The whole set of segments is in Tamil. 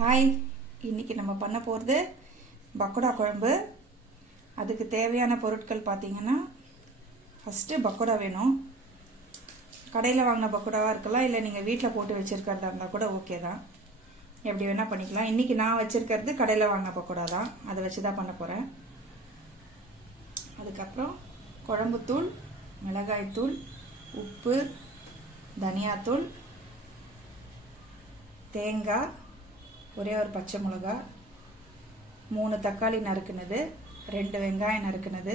ஹாய், இன்றைக்கி நம்ம பண்ண போகிறது பக்கோடா குழம்பு. அதுக்கு தேவையான பொருட்கள் பார்த்திங்கன்னா, ஃபஸ்ட்டு பக்கோடா வேணும். கடையில் வாங்கின பக்கோடாவாக இருக்கலாம், இல்லை நீங்கள் வீட்டில் போட்டு வச்சுருக்கிறதா இருந்தால் கூட ஓகே தான். எப்படி வேணால் பண்ணிக்கலாம். இன்றைக்கி நான் வச்சுருக்கிறது கடையில் வாங்கின பக்கோடா தான், அதை வச்சு தான் பண்ண போகிறேன். அதுக்கப்புறம் குழம்புத்தூள், மிளகாய்த்தூள், உப்பு, தனியாத்தூள், தேங்காய், ஒரே ஒரு பச்சை மிளகா, 3 தக்காளி நறுக்குனது, 2 வெங்காயம் நறுக்குனது,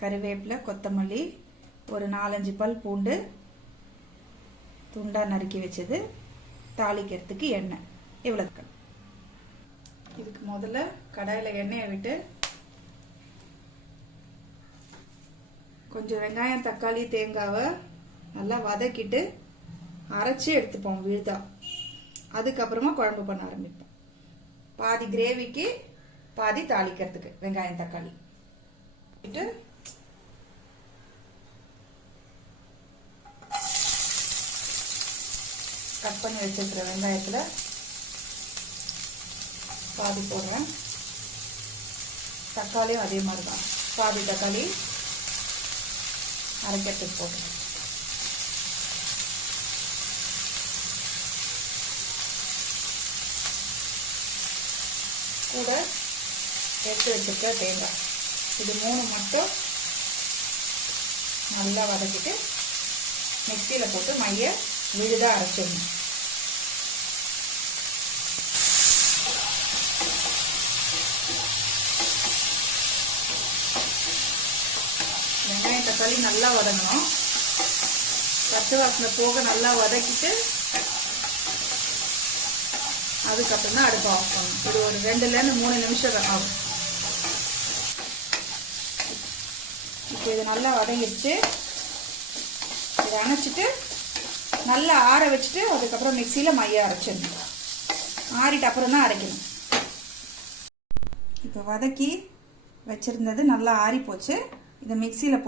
கருவேப்பிலை, கொத்தமல்லி, ஒரு 4-5 பல் பூண்டு துண்டாக நறுக்கி வச்சது, தாளிக்கிறதுக்கு எண்ணெய். இவ்வளோ. இதுக்கு முதல்ல கடாயில் எண்ணெயை விட்டு கொஞ்சம் வெங்காயம், தக்காளி, தேங்காவை நல்லா வதக்கிட்டு அரைச்சி எடுத்துப்போம் விழுதா. அதுக்கப்புறமா குழம்பு பண்ண ஆரம்பிப்போம். பாதி கிரேவிக்கு, பாதி தாளிக்கிறதுக்கு வெங்காயம், தக்காளி விட்டு கட் பண்ணி வச்சிருக்கிற வெங்காயத்தில் பாதி போடுறேன். தக்காளியும் அதே மாதிரி தான், பாதி தக்காளி அரைக்கிறதுக்கு போடுறேன். கூட எடுத்து வச்சுருக்க தேங்காய், இது 3 மட்டும் நல்லா வதக்கிட்டு மிக்சியில் போட்டு மைய விழுதாக அரைச்சிடணும். வெங்காயம், தக்காளி நல்லா வதங்கணும். பச்சை வாசனை போக நல்லா வதக்கிட்டு அதுக்கப்புறம் தான் அடுப்பு ஆஃப் பண்ணணும். இது ஒரு 2-3 நிமிஷம் ஆகும். இப்போ இது நல்லா வதங்கிடுச்சு. இதை அணைச்சிட்டு நல்லா ஆற வச்சுட்டு அதுக்கப்புறம் மிக்சியில் மைய அரைச்சிடணும். ஆறிட்டு அப்புறம் தான் அரைக்கணும். இப்போ வதக்கி வச்சுருந்தது நல்லா ஆறி போச்சு. இதை மிக்சியில்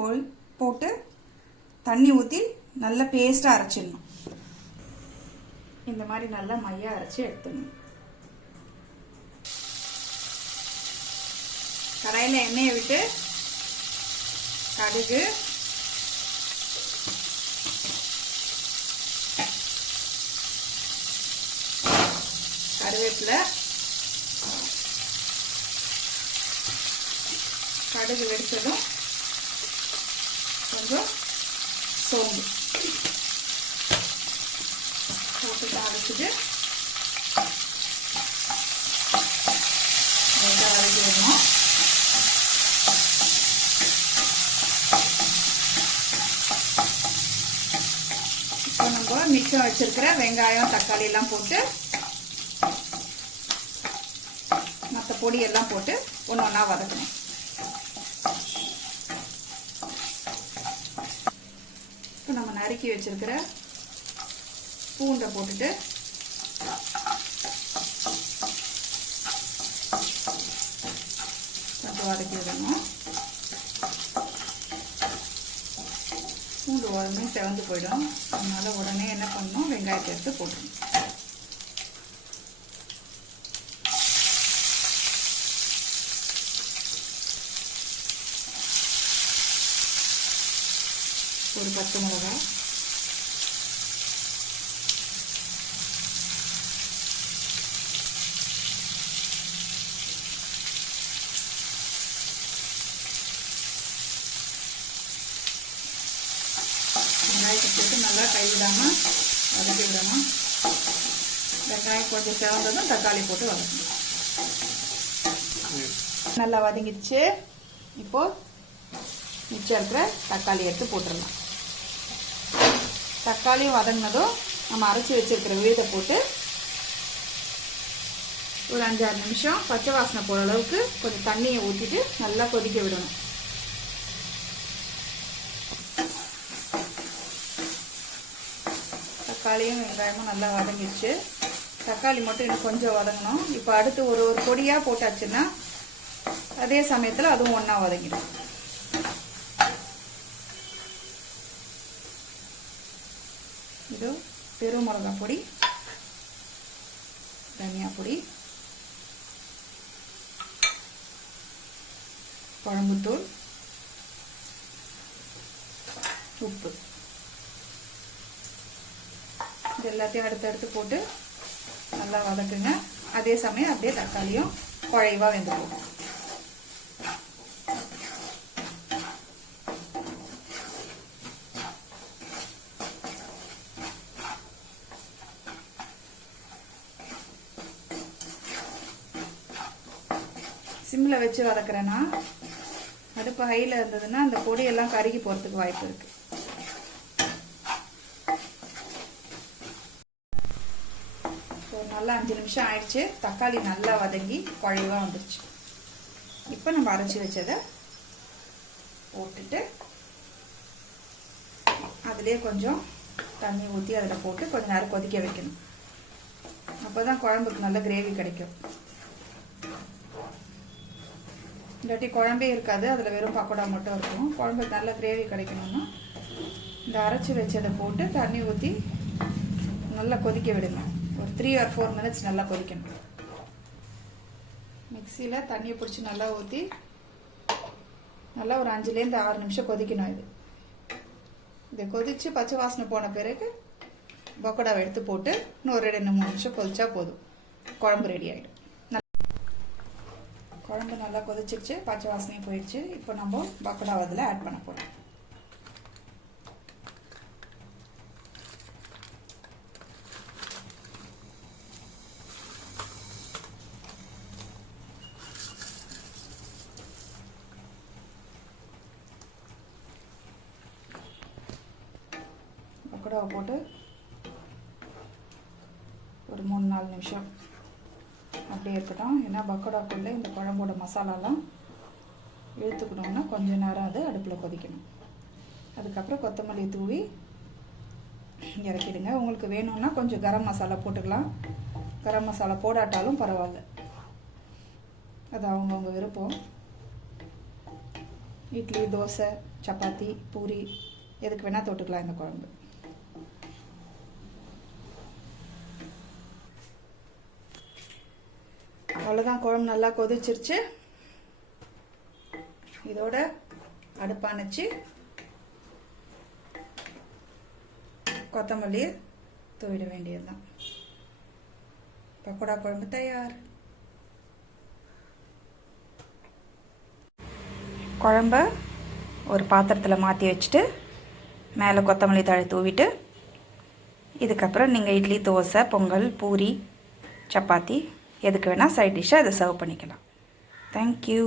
போட்டு தண்ணி ஊற்றி நல்லா பேஸ்ட்டாக அரைச்சிடணும். இந்த மாதிரி நல்லா மையா அரைச்சி எடுத்துடணும். கடாயில் எண்ணெயை விட்டு கடுகு, கருவேப்பிலை, கடுகு வெடிச்சதும் கொஞ்சம் சோம்பு போட்டு தாளிச்சுட்டு லைட்டாக வதக்கிடணும். இப்போ நம்ம மிச்சம் வச்சிருக்கிற வெங்காயம், தக்காளி எல்லாம் போட்டு மற்ற பொடியெல்லாம் போட்டு ஒன்று ஒன்றா வதக்கணும். இப்போ நம்ம நறுக்கி வச்சிருக்கிற பூண்டை போட்டுட்டு கொஞ்சம் வதக்கி விடணும். பூண்டு உடனே செவந்து போயிடும். அதனால உடனே என்ன பண்ணணும், வெங்காயத்தை எடுத்து போட்டுடணும். ஒரு பச்சை மிளகாய், வெங்காயத்தை போட்டு நல்லா கைவிடாமல் வதக்கி விடணும். வெங்காயம் கொஞ்சம் செவந்ததும் தக்காளி போட்டு வதக்கணும். நல்லா வதங்கிடுச்சு. இப்போது மிச்சம் இருக்கிற தக்காளி எடுத்து போட்டுடலாம். தக்காளியும் வதங்கினதும் நம்ம அரைச்சி வச்சிருக்கிற விழுதை போட்டு ஒரு 5-6 நிமிஷம் பச்சை வாசனை போகிற அளவுக்கு கொஞ்சம் தண்ணியை ஊற்றிட்டு நல்லா கொதிக்க விடணும். தக்காளியும் வெங்காயமும் நல்லா வதங்கிடுச்சு. தக்காளி மட்டும் இன்னும் கொஞ்சம் வதங்கணும். இப்போ அடுத்து ஒரு பொடியாக போட்டாச்சுன்னா அதே சமயத்தில் அதுவும் ஒன்றா வதங்கிடும். இது பெருமிளகாய் பொடி, தனியா பொடி, குழம்புத்தூள், உப்பு, இது எல்லாத்தையும் அடுத்தடுத்து போட்டு நல்லா வதக்குங்க. அதே சமயம் அப்படியே தக்காளியும் குழைவா வெந்துடும். சிம்மில் வச்சு வதக்குறேன்னா, அடுப்பு ஹையில் இருந்ததுன்னா அந்த பொடியெல்லாம் கருகி போகிறதுக்கு வாய்ப்பு இருக்குது. ஸோ நல்லா 5 நிமிஷம் ஆயிடுச்சு. தக்காளி நல்லா வதங்கி குழைவாக வந்துருச்சு. இப்போ நம்ம அரைச்சி வச்சதை போட்டுட்டு அதுலேயே கொஞ்சம் தண்ணி ஊற்றி அதில் போட்டு கொஞ்சம் நேரம் கொதிக்க வைக்கணும். அப்போ தான் குழம்புக்கு நல்ல கிரேவி கிடைக்கும். இல்லாட்டி குழம்பே இருக்காது, அதில் வெறும் பக்கோடா மட்டும் இருக்கும். குழம்புக்கு நல்ல கிரேவி கிடைக்கணும்னா இந்த அரைச்சி வச்சதை போட்டு தண்ணி ஊற்றி நல்லா கொதிக்க விடுங்க. ஒரு 3 or 4 minutes நல்லா கொதிக்கணும். மிக்சியில் தண்ணியை பிடிச்சி நல்லா ஊற்றி நல்லா ஒரு 5லேருந்து 6 நிமிஷம் கொதிக்கணும். இதை கொதித்து பச்சை வாசனை போன பிறகு பக்கோடாவை எடுத்து போட்டு இன்னொரு 2-3 நிமிஷம் கொதிச்சா போதும், குழம்பு ரெடி ஆகிடும். குழம்பு நல்லா கொதிச்சிருச்சு, பச்சை வாசனையும் போயிடுச்சு. இப்போ நம்ம பக்கோடாவை அதில் ஆட் பண்ண போகிறோம். பக்கோடாவை போட்டு ஒரு 3-4 நிமிஷம் அப்படியே இருக்கட்டும். ஏன்னா பக்கோடாக்குள்ளே இந்த குழம்போட மசாலாலாம் இழுத்துக்கணும்னா கொஞ்சம் நேரம் அது அடுப்பில் கொதிக்கணும். அதுக்கப்புறம் கொத்தமல்லி தூவி இறக்கிடுங்க. உங்களுக்கு வேணும்னா கொஞ்சம் கரம் மசாலா போட்டுக்கலாம். கரம் மசாலா போடாட்டாலும் பரவாயில்ல, அது அவங்கவுங்க விருப்பம். இட்லி, தோசை, சப்பாத்தி, பூரி எதுக்கு வேணால் தொட்டுக்கலாம் இந்த குழம்பு. அவ்வளோதான், குழம்பு நல்லா கொதிச்சிருச்சு. இதோட அடுப்பானச்சு கொத்தமல்லியை தூவிட வேண்டியதுதான். பக்கோடா குழம்பு தயார். குழம்ப ஒரு பாத்திரத்தில் மாற்றி வச்சுட்டு மேலே கொத்தமல்லி தழை தூவிட்டு இதுக்கப்புறம் நீங்கள் இட்லி, தோசை, பொங்கல், பூரி, சப்பாத்தி எதுக்கு வேணால் சைட் டிஷ்ஷாக அதை சர்வ் பண்ணிக்கலாம். தேங்க்யூ.